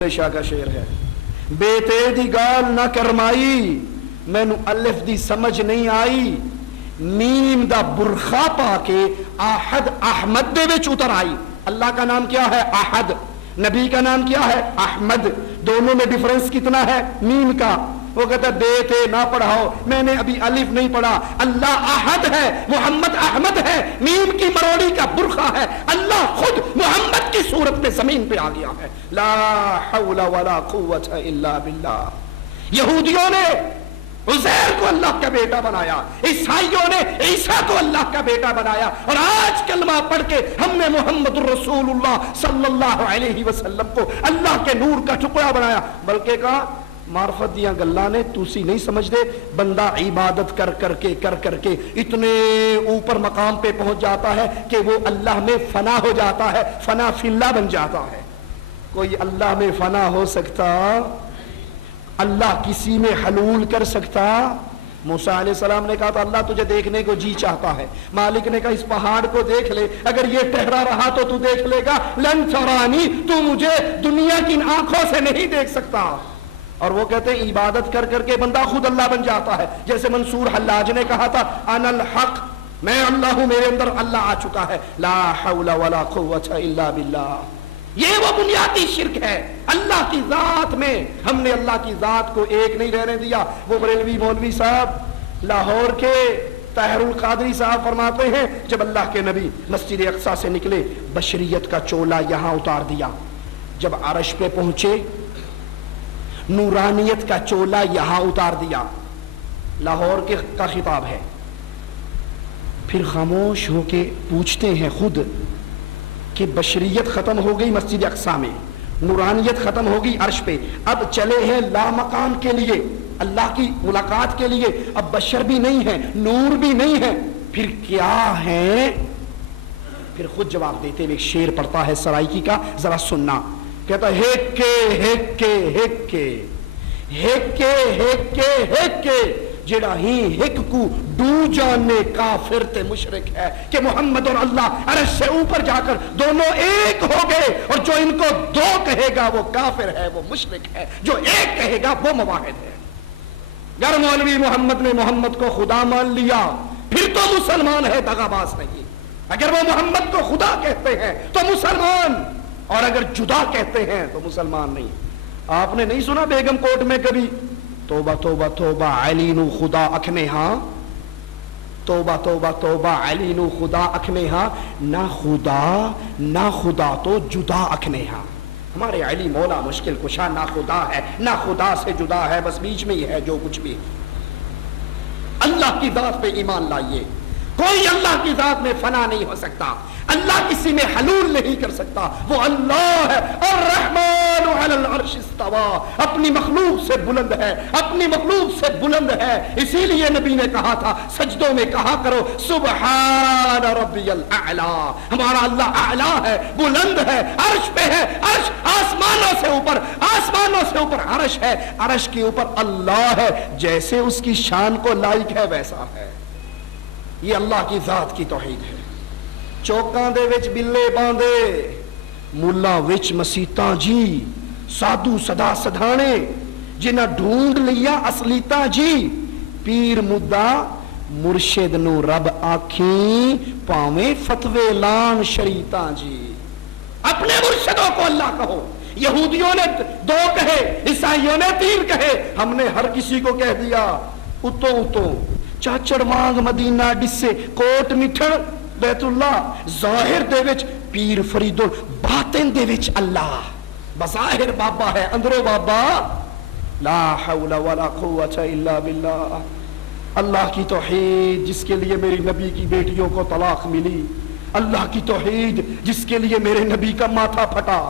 شاہ کا شعر ہے، بیٹے دی گال نہ کرمائی مینو الف دی سمجھ نہیں آئی، میم دا برخا پا کے احد احمد دے وچ اتر آئی۔ اللہ کا نام کیا ہے؟ احد۔ نبی کا نام کیا ہے؟ احمد۔ دونوں میں ڈیفرنس کتنا ہے؟ میم کا۔ وہ کہتا ہے بیٹے نہ پڑھاؤ، میں نے ابھی الف نہیں پڑھا۔ اللہ احد ہے، محمد احمد ہے، میم کی مروڑی کا برخا ہے، اللہ خود محمد کی صورت میں زمین پہ آ گیا ہے۔ لا حول ولا قوت الا باللہ۔ یہودیوں نے عزیر کو اللہ کا بیٹا بنایا، عیسائیوں نے عیسیٰ کو اللہ کا بیٹا بنایا، اور آج کلمہ پڑھ کے ہم نے محمد الرسول اللہ صلی اللہ علیہ وسلم کو اللہ کے نور کا ٹکڑا بنایا۔ بلکہ کہا معرفت دیاں گلاں نے تسی نہیں سمجھ دے، بندہ عبادت کر کر کے اتنے اوپر مقام پہ پہنچ جاتا ہے کہ وہ اللہ میں فنا ہو جاتا ہے، فنا فی اللہ بن جاتا ہے۔ کوئی اللہ میں فنا ہو سکتا؟ اللہ کسی میں حلول کر سکتا؟ موسیٰ علیہ السلام نے کہا تھا اللہ تجھے دیکھنے کو جی چاہتا ہے۔ مالک نے کہا اس پہاڑ کو دیکھ لے، اگر یہ ٹہرا رہا تو تو دیکھ لے گا، لن ترانی، تو مجھے دنیا کی ان آنکھوں سے نہیں دیکھ سکتا۔ اور وہ کہتے ہیں عبادت کر کے بندہ خود اللہ بن جاتا ہے، جیسے منصور حلاج نے کہا تھا انا الحق، میں اللہ ہوں، میرے اندر اللہ آ چکا ہے۔ لا حول ولا قوت الا باللہ۔ یہ وہ بنیادی شرک ہے اللہ کی ذات میں۔ ہم نے اللہ کی ذات کو ایک نہیں رہنے دیا۔ وہ بریلوی مولوی صاحب لاہور کے طاہر القادری صاحب فرماتے ہیں جب اللہ کے نبی مسجد اقصی سے نکلے، بشریت کا چولا یہاں اتار دیا، جب عرش پہ پہنچے نورانیت کا چولا یہاں اتار دیا۔ لاہور کا خطاب ہے۔ پھر خاموش ہو کے پوچھتے ہیں خود کہ بشریت ختم ہو گئی مسجد اقصی میں، نورانیت ختم ہو گئی عرش پہ، اب چلے ہیں لامکان کے لیے، اللہ کی ملاقات کے لیے۔ اب بشر بھی نہیں ہے، نور بھی نہیں ہے، پھر کیا ہے؟ پھر خود جواب دیتے ہوئے ایک شعر پڑھتا ہے سرائکی کا، ذرا سننا۔ کہتا ہے جڑا ہی ہک کو ڈو جانے کافر تے مشرک ہے، کہ محمد اور اللہ عرش سے اوپر جا کر دونوں ایک ہو گئے، اور جو ان کو دو کہے گا وہ کافر ہے، وہ مشرک ہے، جو ایک کہے گا وہ موحد ہے۔ گر مولوی محمد نے محمد کو خدا مان لیا پھر تو مسلمان ہے، دغاباز نہیں۔ اگر وہ محمد کو خدا کہتے ہیں تو مسلمان، اور اگر جدا کہتے ہیں تو مسلمان نہیں۔ آپ نے نہیں سنا بیگم کوٹ میں کبھی توبہ توبہ توبہ علی نو خدا اکھنے ہاں، توبہ توبہ توبہ علی نو خدا اکھنے ہاں، نہ خدا تو جدا اکھنے ہاں۔ ہمارے علی مولا مشکل کشا نہ خدا ہے، نہ خدا سے جدا ہے، بس بیچ میں ہی ہے جو کچھ بھی۔ اللہ کی ذات پہ ایمان لائیے، کوئی اللہ کی ذات میں فنا نہیں ہو سکتا، اللہ کسی میں حلول نہیں کر سکتا، وہ اللہ ہے۔ الرحمن علی العرش استوى، اپنی مخلوق سے بلند ہے، اپنی مخلوق سے بلند ہے۔ اسی لیے نبی نے کہا تھا سجدوں میں کہا کرو سبحان ربی الاعلی، ہمارا اللہ اعلی ہے، بلند ہے، عرش پہ ہے، عرش آسمانوں سے اوپر، آسمانوں سے اوپر عرش ہے، عرش کے اوپر اللہ ہے، جیسے اس کی شان کو لائق ہے ویسا ہے۔ یہ اللہ کی ذات کی توحید ہے۔ چوکاں دے وچ بلے باندھے، ملا وچ مسیتاں جی، سادھو صدا سدھانے، جنہ ڈھونڈ لیا اصلیتاں جی، پیر مدہ مرشد نو رب آکھیں، پاویں فتوے لان شریطاں جی۔ اپنے مرشدوں کو اللہ کہو۔ یہودیوں نے دو کہے، عیسائیوں نے تین کہے، ہم نے ہر کسی کو کہہ دیا اتوں چاچڑ مانگ مدینہ ڈسے کوٹ مٹھڑ بیت اللہ، ظاہر دے وچ پیر فرید باطن دے وچ اللہ، بظاہر بابا ہے اندروں بابا۔ لا حول ولا قوت الا باللہ۔ اللہ کی توحید جس کے لیے میری نبی کی بیٹیوں کو طلاق ملی، اللہ کی توحید جس کے لیے میرے نبی کا ماتھا پھٹا،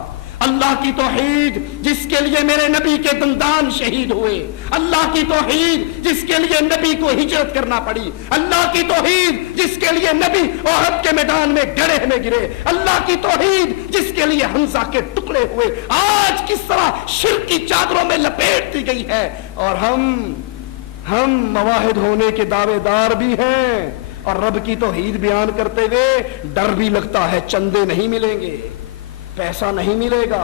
اللہ کی توحید جس کے لیے میرے نبی کے دندان شہید ہوئے، اللہ کی توحید جس کے لیے نبی کو ہجرت کرنا پڑی، اللہ کی توحید جس کے لیے نبی احد کے میدان میں گڑھے میں گرے، اللہ کی توحید جس کے لیے حمزہ کے ٹکڑے ہوئے، آج کس طرح شرک کی چادروں میں لپیٹ دی گئی ہے، اور ہم مواحد ہونے کے دعوے دار بھی ہیں، اور رب کی توحید بیان کرتے ہوئے ڈر بھی لگتا ہے چندے نہیں ملیں گے، پیسہ نہیں ملے گا،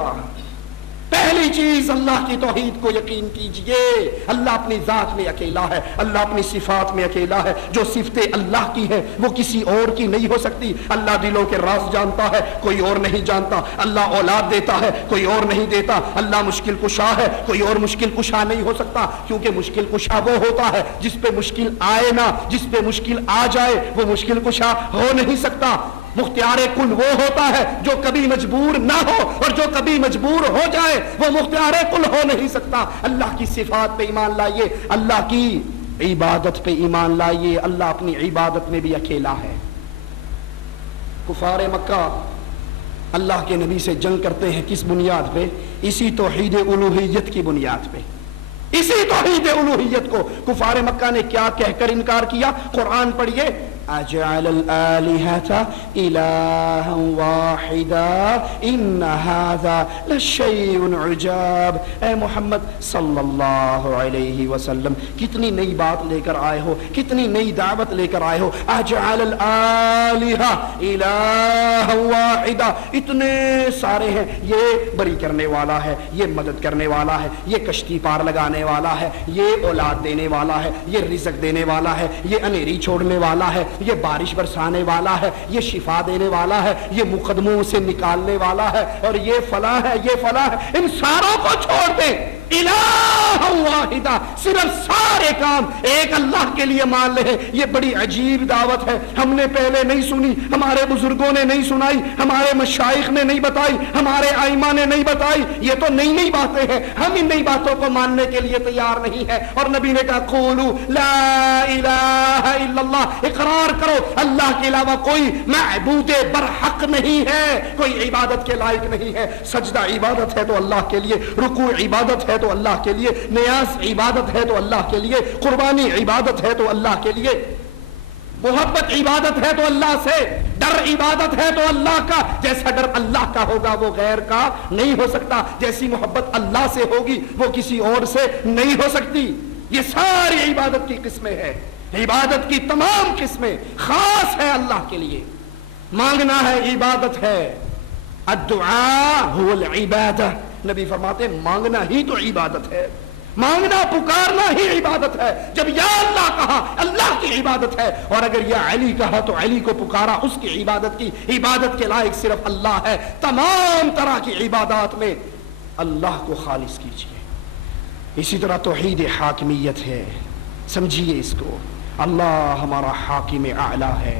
پہلی چیز اللہ کی توحید کو یقین کیجئے. اللہ اپنی ذات میں اکیلا ہے, اللہ اپنی صفات میں اکیلا ہے. جو صفتیں اللہ کی ہیں وہ کسی اور کی نہیں ہو سکتی. اللہ دلوں کے راز جانتا ہے, کوئی اور نہیں جانتا. اللہ اولاد دیتا ہے, کوئی اور نہیں دیتا. اللہ مشکل کشا ہے, کوئی اور مشکل کشا نہیں ہو سکتا, کیونکہ مشکل کشا وہ ہوتا ہے جس پہ مشکل آئے نا, جس پہ مشکل آ جائے وہ مشکل کشا ہو نہیں سکتا. مختار کل وہ ہوتا ہے جو کبھی مجبور نہ ہو, اور جو کبھی مجبور ہو جائے وہ مختار کل ہو نہیں سکتا. اللہ کی صفات پہ ایمان لائیے, اللہ کی عبادت پہ ایمان لائیے. اللہ اپنی عبادت میں بھی اکیلا ہے. کفار مکہ اللہ کے نبی سے جنگ کرتے ہیں کس بنیاد پہ؟ اسی توحید الوہیت کی بنیاد پہ. اسی توحید الوہیت کو کفار مکہ نے کیا کہہ کر انکار کیا؟ قرآن پڑھیے, اجعل الآلہۃ الہا واحدا ان ھذا لشیء عجاب. اے محمد صلی اللہ علیہ وسلم, کتنی نئی بات لے کر آئے ہو, کتنی نئی دعوت لے کر آئے ہو. اجعل الآلہۃ الہا واحدا, اتنے سارے ہیں, یہ بری کرنے والا ہے, یہ مدد کرنے والا ہے, یہ کشتی پار لگانے والا ہے, یہ اولاد دینے والا ہے, یہ رزق دینے والا ہے, یہ انھیری چھوڑنے والا ہے, یہ بارش برسانے والا ہے, یہ شفا دینے والا ہے, یہ مقدموں سے نکالنے والا ہے, اور یہ فلاں ہے, یہ فلاں ہے. ان ساروں کو چھوڑ دیں, الہ واحدہ, صرف سارے کام ایک اللہ کے لیے مان لے. یہ بڑی عجیب دعوت ہے, ہم نے پہلے نہیں سنی, ہمارے بزرگوں نے نہیں سنائی, ہمارے مشائخ نے نہیں بتائی, ہمارے ائمہ نے نہیں بتائی. یہ تو نئی نئی باتیں ہیں, ہم ان نئی باتوں کو ماننے کے لیے تیار نہیں ہے. اور نبی نے کہا قولوا لا الہ الا اللہ, اقرار کرو اللہ کے علاوہ کوئی معبود برحق نہیں ہے, کوئی عبادت کے لائق نہیں ہے. سجدہ عبادت ہے تو اللہ کے لیے, رکوع عبادت ہے تو اللہ کے لیے, نیاز عبادت ہے تو اللہ کے لیے, قربانی عبادت ہے تو اللہ کے لیے, محبت عبادت ہے تو اللہ سے, ڈر عبادت ہے تو اللہ کا. جیسا ڈر اللہ کا ہوگا وہ غیر کا نہیں ہو سکتا, جیسی محبت اللہ سے ہوگی وہ کسی اور سے نہیں ہو سکتی. یہ ساری عبادت کی قسمیں ہیں, عبادت کی تمام قسمیں خاص ہے اللہ کے لیے. مانگنا ہے عبادت ہے, الدعاء هو العبادہ. نبی فرماتے مانگنا ہی تو عبادت ہے, مانگنا پکارنا ہی عبادت ہے. جب یا اللہ کہا اللہ کی عبادت ہے, اور اگر یا علی کہا تو علی کو پکارا, اس کی عبادت کی. عبادت کے لائق صرف اللہ ہے. تمام طرح کی عبادات میں اللہ کو خالص کیجیے. اسی طرح توحید حاکمیت ہے, سمجھیے اس کو. اللہ ہمارا حاکم اعلی ہے.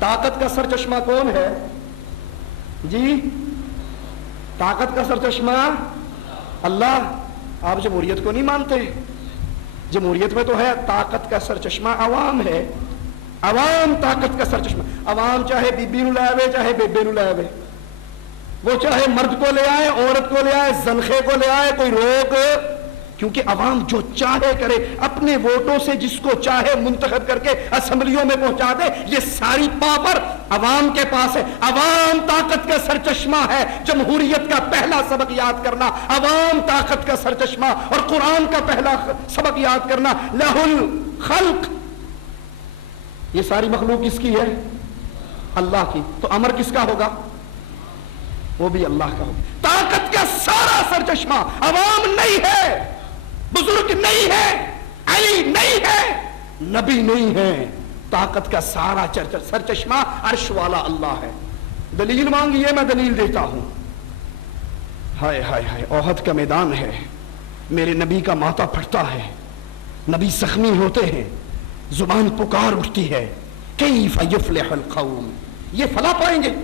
طاقت کا سرچشمہ کون ہے جی؟ طاقت کا سرچشمہ اللہ. آپ جمہوریت کو نہیں مانتے؟ جمہوریت میں تو ہے طاقت کا سرچشمہ عوام ہے. عوام طاقت کا سرچشمہ. عوام چاہے بی بی نو لے آوے, چاہے بیبے نو لے آوے, وہ چاہے مرد کو لے آئے, عورت کو لے آئے, زنخے کو لے آئے, کوئی روک. کیونکہ عوام جو چاہے کرے, اپنے ووٹوں سے جس کو چاہے منتخب کر کے اسمبلیوں میں پہنچا دے. یہ ساری پاور عوام کے پاس ہے. عوام طاقت کا سرچشمہ ہے. جمہوریت کا پہلا سبق یاد کرنا, عوام طاقت کا سرچشمہ, اور قرآن کا پہلا سبق یاد کرنا, لہ الخلق. یہ ساری مخلوق کس کی ہے؟ اللہ کی. تو امر کس کا ہوگا؟ وہ بھی اللہ کا ہوگا. طاقت کا سارا سرچشمہ عوام نہیں ہے, بزرگ نہیں ہے, علی نہیں ہے, نبی نہیں ہے. طاقت کا سارا سرچشمہ عرش والا اللہ ہے. دلیل مانگیے, میں دلیل دیتا ہوں. ہائے ہائے ہائے, احد کا میدان ہے, میرے نبی کا ماتھا پھٹتا ہے, نبی زخمی ہوتے ہیں, زبان پکار اٹھتی ہے, کیف یفلح القوم, یہ فلاح پائیں گے,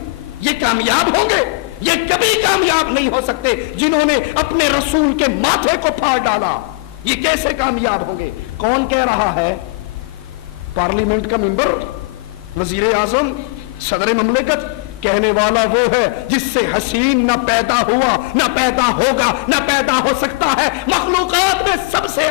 یہ کامیاب ہوں گے. یہ کبھی کامیاب نہیں ہو سکتے جنہوں نے اپنے رسول کے ماتھے کو پھاڑ ڈالا. یہ کیسے کامیاب ہوں گے؟ کون کہہ رہا ہے؟ پارلیمنٹ کا ممبر, وزیر اعظم, صدر مملکت. کہنے والا وہ ہے جس سے حسین نہ پیدا ہوا, نہ پیدا ہوگا, نہ پیدا ہو سکتا ہے. مخلوقات میں سب سے